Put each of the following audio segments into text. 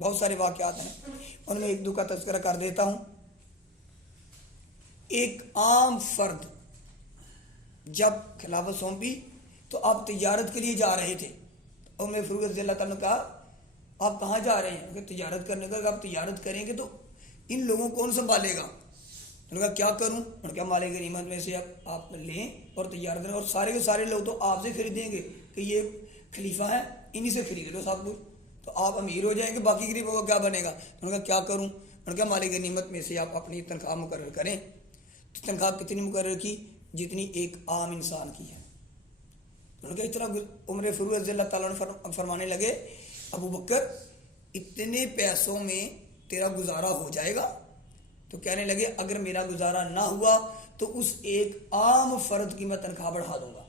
بہت سارے واقعات ہیں، ان میں ایک دو کا تذکرہ کر دیتا ہوں۔ ایک عام فرد جب خلافت سونپی تو آپ تجارت کے لیے جا رہے تھے، عمر فاروق رضی اللہ تعالیٰ نے کہا آپ کہاں جا رہے ہیں؟ کہ تجارت کرنے کا۔ آپ تجارت کریں گے تو ان لوگوں کو کون سنبھالے گا؟ انہوں نے کہا کیا کروں؟ انہوں نے کہا مال غنیمت میں سے آپ لیں اور تجارت کریں، اور سارے کے سارے لوگ تو آپ سے خریدیں گے کہ یہ خلیفہ ہیں، انہی سے خرید لو سب کچھ، تو آپ امیر ہو جائیں گے، باقی غریبوں کا کیا بنے گا؟ انہوں نے کہا کیا کروں؟ انہوں نے کہا مال غنیمت میں سے آپ اپنی تنخواہ مقرر کریں۔ تو تنخواہ کتنی مقرر کی؟ جتنی ایک عام انسان کی ہے۔ انہوں نے کہا اتنا؟ عمر فاروق رضی اللہ تعالیٰ نے فرمانے لگے ابو بکر اتنے پیسوں میں تیرا گزارا ہو جائے گا؟ تو کہنے لگے اگر میرا گزارا نہ ہوا تو اس ایک عام فرد کی میں تنخواہ بڑھا دوں گا۔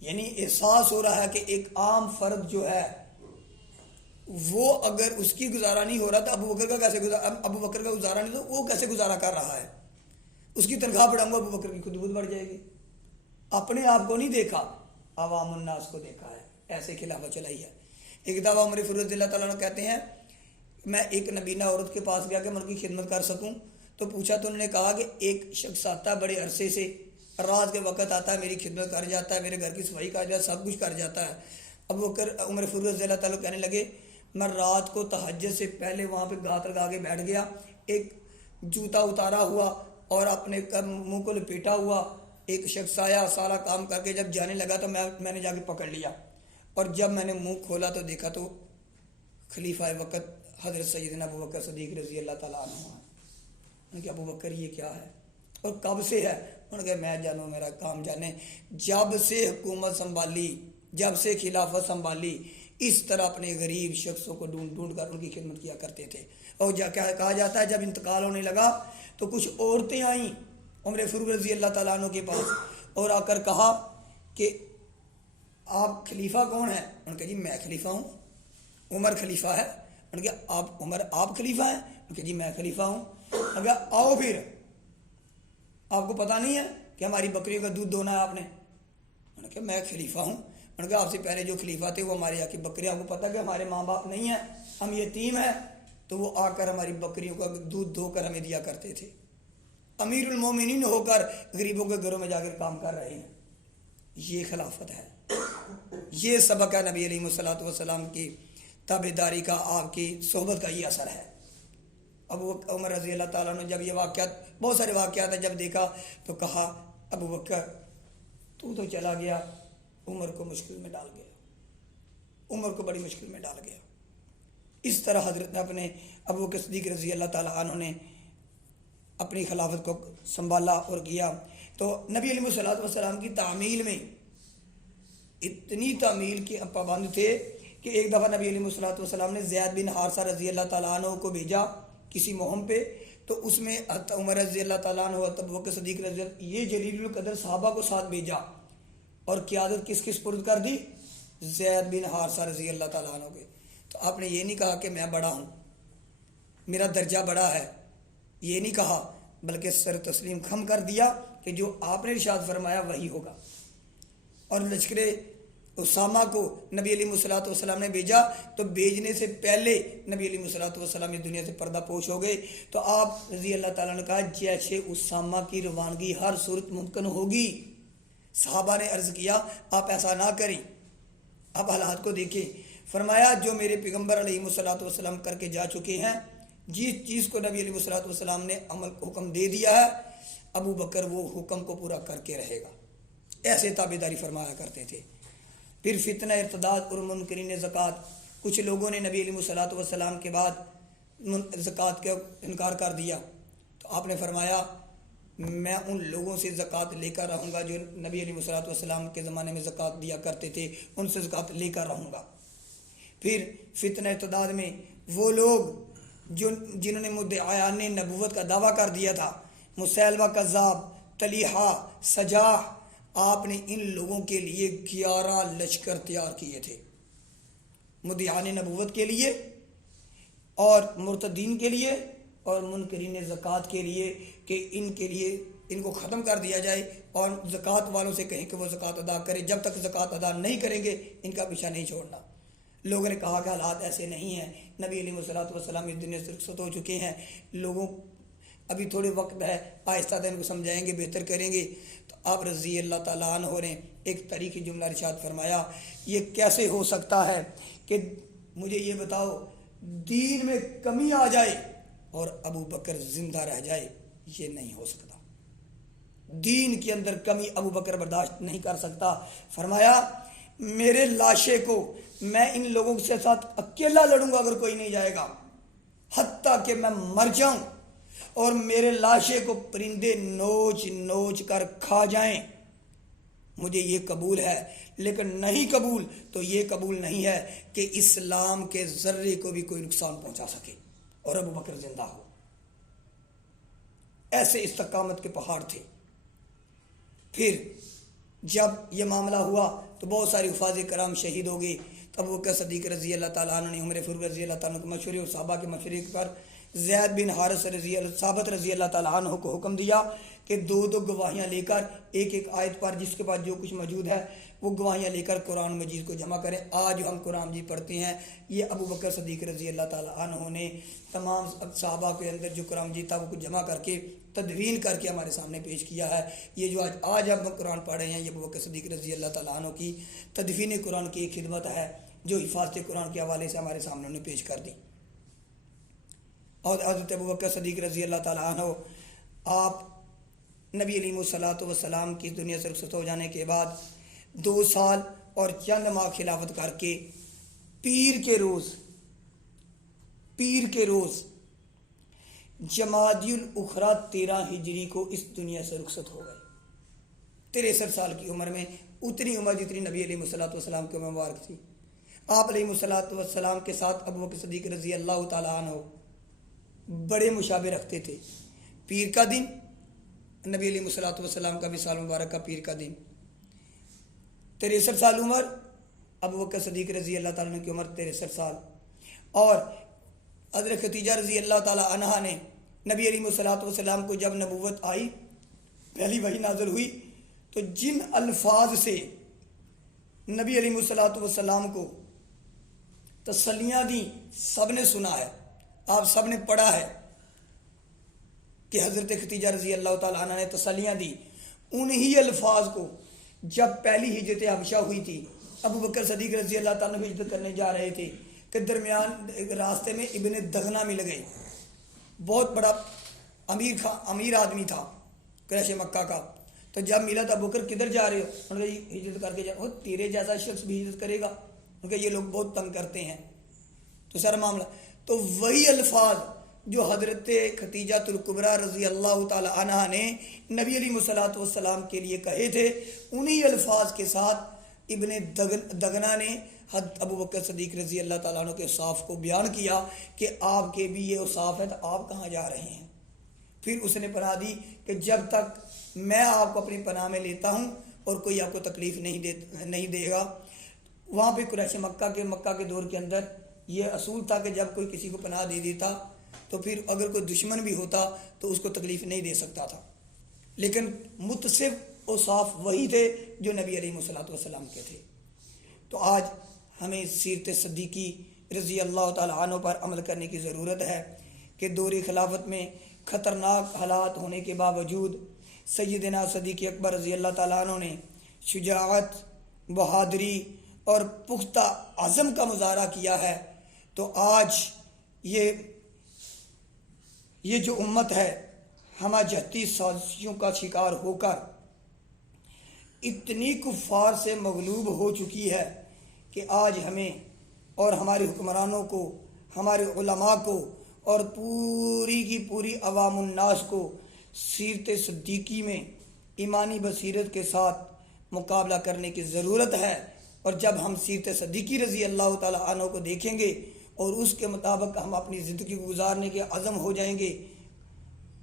یعنی احساس ہو رہا ہے کہ ایک عام فرد جو ہے وہ اگر اس کی گزارا نہیں ہو رہا تو ابو بکر کا گزارا نہیں، تو وہ کیسے گزارا کر رہا ہے؟ اس کی تنخواہ بڑھاؤں گا، ابو بکر کی خود بہت بڑھ جائے گی۔ اپنے آپ کو نہیں دیکھا، عوام الناس کو دیکھا ہے، ایسے خلافت چلائی ہے۔ ایک دفعہ عمر فاروق رضی اللہ تعالیٰ عنہ کہتے ہیں میں ایک نبینہ عورت کے پاس گیا کہ میں ان کی خدمت کر سکوں، تو پوچھا تو انہوں نے کہا کہ ایک شخص آتا ہے بڑے عرصے سے، رات کے وقت آتا ہے، میری خدمت کر جاتا ہے، میرے گھر کی صفائی کر جاتا ہے، سب کچھ کر جاتا ہے۔ اب وہ عمر فاروق رضی اللہ تعالیٰ کہنے لگے میں رات کو تہجد سے پہلے وہاں پہ گات لگا کے بیٹھ گیا، ایک جوتا اتارا ہوا اور اپنے منہ کو لپیٹا ہوا ایک شخص آیا، سارا کام کر کے جب جانے لگا تو میں نے جا کے پکڑ لیا، اور جب میں نے منہ کھولا تو دیکھا تو خلیفہ وقت حضرت سیدنا ابو بکر صدیق رضی اللہ تعالیٰ عنہ۔ انہوں نے کہا ابو بکر یہ کیا ہے اور کب سے ہے؟ انہوں نے کہا میں جانوں، میرا کام جانے، جب سے حکومت سنبھالی، جب سے خلافت سنبھالی، اس طرح اپنے غریب شخصوں کو ڈھونڈ ڈھونڈ کر ان کی خدمت کیا کرتے تھے۔ اور کہا جاتا ہے جب انتقال ہونے لگا تو کچھ عورتیں آئیں عمر فاروق رضی اللہ تعالیٰ عنہ کے پاس اور آ کر کہا کہ آپ خلیفہ کون ہیں؟ انہوں نے کہا جی میں خلیفہ ہوں، عمر خلیفہ ہے۔ انہوں نے کہا آپ عمر آپ خلیفہ ہیں؟ انہوں نے کہا جی میں خلیفہ ہوں۔ انہوں نے کہا آؤ پھر، آپ کو پتہ نہیں ہے کہ ہماری بکریوں کا دودھ دھونا ہے آپ نے؟ انہوں نے کہا میں خلیفہ ہوں۔ انہوں نے کہا آپ سے پہلے جو خلیفہ تھے وہ ہمارے یہاں کی بکریاں، آپ کو پتہ کہ ہمارے ماں باپ نہیں ہیں، ہم یتیم ہیں، تو وہ آ کر ہماری بکریوں کا دودھ دھو کر ہمیں دیا کرتے تھے۔ امیر المومنین ہو کر غریبوں کے گھروں میں جا کر کام کر رہے ہیں۔ یہ خلافت ہے، یہ سبق ہے نبی علیہ الصلوۃ والسلام کی تابعداری کا، آپ کی صحبت کا یہ اثر ہے۔ ابو عمر رضی اللہ تعالیٰ نے جب یہ واقعات، بہت سارے واقعات ہیں، جب دیکھا تو کہا ابو بکر تو چلا گیا، عمر کو مشکل میں ڈال گیا، عمر کو بڑی مشکل میں ڈال گیا۔ اس طرح حضرت اپنے ابو بکر صدیق رضی اللہ تعالیٰ عنہ نے اپنی خلافت کو سنبھالا اور کیا۔ تو نبی علیہ الصلوۃ والسلام کی تعمیل میں اتنی تعمیل کے پابند تھے کہ ایک دفعہ نبی علیہ الصلوۃ والسلام نے زید بن حارثہ رضی اللہ تعالیٰ عنہ کو بھیجا کسی مہم پہ، تو اس میں عمر رضی اللہ تعالیٰ عنہ، ابو بکر صدیق رضی اللہ، یہ جلیل القدر صحابہ کو ساتھ بھیجا، اور قیادت کس کس سپرد کر دی؟ زید بن حارثہ رضی اللہ تعالیٰ عنہ کے۔ تو آپ نے یہ نہیں کہا کہ میں بڑا ہوں، میرا درجہ بڑا ہے، یہ نہیں کہا، بلکہ سر تسلیم خم کر دیا کہ جو آپ نے ارشاد فرمایا وہی ہوگا۔ اور لشکر اسامہ کو نبی علیہ الصلوۃ والسلام نے بھیجا، تو بھیجنے سے پہلے نبی علیہ الصلوۃ والسلام اس دنیا سے پردہ پوش ہو گئے، تو آپ رضی اللہ تعالیٰ نے کہا جیسے اسامہ کی روانگی ہر صورت ممکن ہوگی۔ صحابہ نے عرض کیا آپ ایسا نہ کریں، آپ حالات کو دیکھیں۔ فرمایا جو میرے پیغمبر علیہ الصلوۃ والسلام کر کے جا چکے ہیں، جس چیز کو نبی علیہ الصلوۃ والسلام نے حکم دے دیا ہے، ابو بکر وہ حکم کو پورا کر کے رہے گا، ایسے تابعداری فرمایا کرتے تھے۔ پھر فتنہ ارتداد اور منکرین زکوٰۃ، کچھ لوگوں نے نبی علیہ الصلوۃ والسلام کے بعد زکوٰۃ کا انکار کر دیا، تو آپ نے فرمایا میں ان لوگوں سے زکوٰۃ لے کر رہوں گا جو نبی علیہ الصلوۃ والسلام کے زمانے میں زکوٰۃ دیا کرتے تھے، ان سے زکوٰۃ لے کر رہوں گا۔ پھر فتنہ ارتداد میں وہ لوگ جنہوں نے مدعیان نبوت کا دعویٰ کر دیا تھا، مسیلمہ کذاب، طلیحہ، سجاح، آپ نے ان لوگوں کے لیے 11 لشکر تیار کیے تھے، مدعیان نبوت کے لیے اور مرتدین کے لیے اور منکرین زکوٰۃ کے لیے، کہ ان کے لیے ان کو ختم کر دیا جائے اور زکوٰۃ والوں سے کہیں کہ وہ زکوٰۃ ادا کرے، جب تک زکوٰۃ ادا نہیں کریں گے ان کا پیچھا نہیں چھوڑنا۔ لوگوں نے کہا کہ حالات ایسے نہیں ہیں، نبی علیہ الصلوۃ والسلام اس دنیا سے رخصت ہو چکے ہیں، لوگوں ابھی تھوڑے وقت ہے، آہستہ ان کو سمجھائیں گے، بہتر کریں گے۔ تو آپ رضی اللہ تعالیٰ عنہ نے ایک تاریخی جملہ ارشاد فرمایا، یہ کیسے ہو سکتا ہے کہ مجھے یہ بتاؤ دین میں کمی آ جائے اور ابو بکر زندہ رہ جائے؟ یہ نہیں ہو سکتا، دین کے اندر کمی ابو بکر برداشت نہیں کر سکتا۔ فرمایا میرے لاشے کو میں ان لوگوں کے ساتھ اکیلا لڑوں گا اگر کوئی نہیں جائے گا، حتیٰ کہ میں مر جاؤں اور میرے لاشے کو پرندے نوچ نوچ کر کھا جائیں، مجھے یہ قبول ہے۔ لیکن نہیں قبول تو یہ قبول نہیں ہے کہ اسلام کے ذرے کو بھی کوئی نقصان پہنچا سکے اور ابو بکر زندہ ہو۔ ایسے استقامت کے پہاڑ تھے۔ پھر جب یہ معاملہ ہوا تو بہت سارے حفاظ کرام شہید ہو گئے۔ ابو بکر صدیق رضی اللہ تعالیٰ عنہ نے عمر فاروق رضی اللہ تعالیٰ عنہ کے مشورے اور صحابہ کے مشورے پر زید بن حارث ثابت رضی اللہ تعالیٰ عنہ کو حکم دیا کہ دو گواہیاں لے کر ایک ایک آیت پر جس کے پاس جو کچھ موجود ہے وہ گواہیاں لے کر قرآن مجید کو جمع کریں۔ آج ہم قرآن مجید پڑھتے ہیں، یہ ابو بکر صدیق رضی اللہ تعالیٰ عنہ نے تمام صحابہ کے اندر جو قرآن مجید تھا وہ کچھ جمع کر کے تدوین کر کے ہمارے سامنے پیش کیا ہے۔ یہ جو آج ہم قرآن پڑھ رہے ہیں، یہ ابو بکر صدیق رضی اللہ تعالیٰ عنہ کی تدوین قرآن کی ایک خدمت ہے جو حفاظت قرآن کے حوالے سے ہمارے سامنے انہوں نے پیش کر دی۔ اور حضرت ابو بکر صدیق رضی اللہ تعالیٰ عنہ آپ نبی علیہ الصلوۃ والسلام کی دنیا سے رخصت ہو جانے کے بعد 2 سال اور چند ماہ خلافت کر کے پیر کے روز جمادی الاخری 13 ہجری کو اس دنیا سے رخصت ہو گئے۔ 63 سال کی عمر میں، اتنی عمر جتنی نبی علیہ الصلوۃ والسلام کی عمر مبارک تھی۔ آپ علیہ الصلوۃ والسلام کے ساتھ ابو بکر صدیق رضی اللہ تعالیٰ عنہ بڑے مشابہ رکھتے تھے۔ پیر کا دن، نبی علیہ الصلوۃ والسلام کا بھی سال مبارک کا پیر کا دن۔ 63 سال عمر، ابو بکر صدیق رضی اللہ تعالیٰ عنہ کی عمر 63 سال، اور حضرت خدیجہ رضی اللہ تعالیٰ عنہا نے نبی علیہ الصلوۃ والسلام کو جب نبوت آئی، پہلی وحی نازل ہوئی، تو جن الفاظ سے نبی علیہ الصلوۃ والسلام کو تسلیاں دیں سب نے سنا ہے، آپ سب نے پڑھا ہے کہ حضرت خدیجہ رضی اللہ تعالیٰ عنہ نے تسلیاں دی۔ انہی الفاظ کو جب پہلی ہجرت حبشہ ہوئی تھی، ابو بکر صدیق رضی اللہ تعالیٰ عنہ ہجرت کرنے جا رہے تھے کہ درمیان راستے میں ابن دغنہ مل گئے، بہت بڑا امیر آدمی تھا قریش مکہ کا۔ تو جب ملا تو ابو بکر کدھر جا رہے ہو؟ انہوں نے کہا ہجرت کر کے جا۔ تیرے جیسا شخص بھی ہجرت کرے گا؟ انہوں نے کہا یہ لوگ بہت تنگ کرتے ہیں۔ تو سارا معاملہ تو وہی الفاظ جو حضرت خدیجہ الکبریٰ رضی اللہ تعالی عنہا نے نبی علیہ الصلوۃ والسلام کے لیے کہے تھے، انہی الفاظ کے ساتھ ابن دغنہ نے حضرت ابو بکر صدیق رضی اللہ تعالیٰ عنہ کے اوصاف کو بیان کیا کہ آپ کے بھی یہ اوصاف ہے، تو آپ کہاں جا رہے ہیں؟ پھر اس نے پناہ دی کہ جب تک میں آپ کو اپنی پناہ میں لیتا ہوں اور کوئی آپ کو تکلیف نہیں دے گا۔ وہاں پہ قریش مکہ کے دور کے اندر یہ اصول تھا کہ جب کوئی کسی کو پناہ دے دیتا تو پھر اگر کوئی دشمن بھی ہوتا تو اس کو تکلیف نہیں دے سکتا تھا، لیکن متصف اوصاف وہی تھے جو نبی علیہ الصلوۃ والسلام کے تھے۔ تو آج ہمیں سیرت صدیقی رضی اللہ تعالیٰ عنہ پر عمل کرنے کی ضرورت ہے کہ دور خلافت میں خطرناک حالات ہونے کے باوجود سیدنا صدیق اکبر رضی اللہ تعالیٰ عنہ نے شجاعت، بہادری اور پختہ عزم کا مظاہرہ کیا ہے۔ تو آج یہ جو امت ہے ہمہ جہتی سازشوں کا شکار ہو کر اتنی کفار سے مغلوب ہو چکی ہے کہ آج ہمیں اور ہمارے حکمرانوں کو، ہمارے علماء کو اور پوری کی پوری عوام الناس کو سیرت صدیقی میں ایمانی بصیرت کے ساتھ مقابلہ کرنے کی ضرورت ہے۔ اور جب ہم سیرت صدیقی رضی اللہ تعالیٰ عنہ کو دیکھیں گے اور اس کے مطابق ہم اپنی زندگی کو گزارنے کے عزم ہو جائیں گے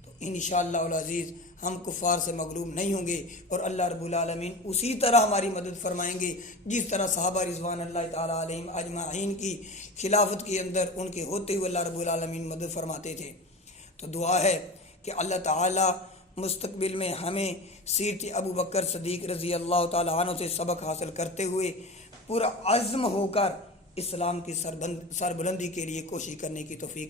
تو انشاءاللہ العزیز ہم کفار سے مغلوب نہیں ہوں گے، اور اللہ رب العالمین اسی طرح ہماری مدد فرمائیں گے جس طرح صحابہ رضوان اللہ تعالیٰ علیہم اجمعین کی خلافت کے اندر ان کے ہوتے ہوئے اللہ رب العالمین مدد فرماتے تھے۔ تو دعا ہے کہ اللہ تعالیٰ مستقبل میں ہمیں سیرت ابو بکر صدیق رضی اللہ تعالیٰ عنہ سے سبق حاصل کرتے ہوئے پورا عزم ہو کر اسلام کی سربلندی کے لیے کوشش کرنے کی توفیق